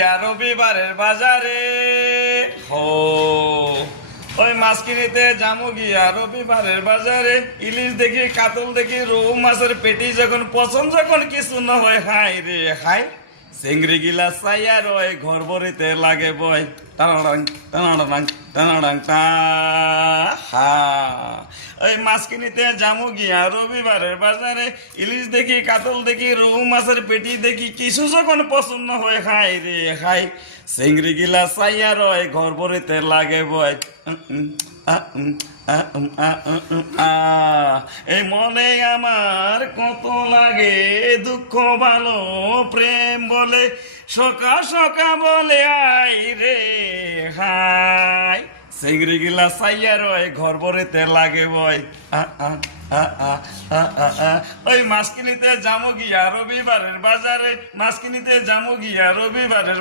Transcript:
রবিবারের বাজারে হো ওই মাছ কিনিতে যামু গিয়া রবিবারের বাজারে ইলিশ দেখি কাতল দেখি রৌ মাছের পেটি যখন পছন্দ যখন কিছু না হয় হাই রে হাই চিংড়ি গিলা চাইয়া রয় ঘর ভরিতে লাগে বয় টানাডাং টানাডাং টানাডাং টা হা ওই মাছ কিনিতে যামু গিয়া রবিবারের বাজারে ইলিশ দেখি কাতল দেখি রৌ মাছের পেটি দেখি কিছু যখন পছন্দ হয় হাই রে হাই চিংড়ি গিলা চাইয়া রয় ঘর ভরিতে লাগে বয় এই মনে আমার কত লাগে দুঃখ ভালো প্রেম বলে সকা সকা বলে আই রে হাই চিংড়ি গিলা চাইয়া রয় ঘর ভরিতে লাগে বয় ওই মাছ কিনিতে যামো গিয়া রবিবারের বাজারে মাছ কিনিতে যামো গিয়া রবিবারের